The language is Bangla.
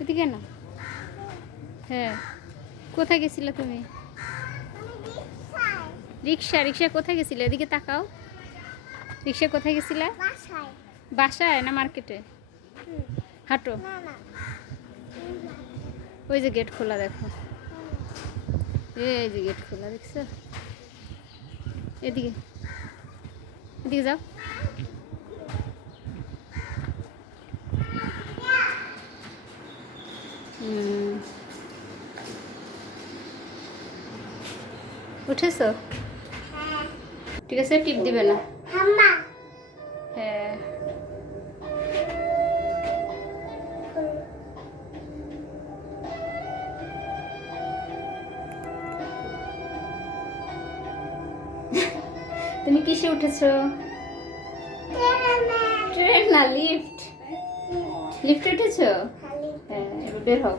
এদিকে না। হ্যাঁ, কোথায় গেছিলে তুমি? রিক্সা রিক্সা কোথায় গেছিলে? এদিকে তাকাও। রিক্সা কোথায় গেছিলে? বাসায় না মার্কেটে? হাঁটো। ওই যে গেট খোলা, দেখো। এই যে গেট খোলা, দেখছো? এদিকে এদিকে যাও। উঠেছো? ঠিক আছে, টিপ দিবে না। হ্যাঁ। তুমি কিসে উঠেছো? ট্রেন না, লিফট। লিফটে উঠেছো? হ্যাঁ, এবার বের হও।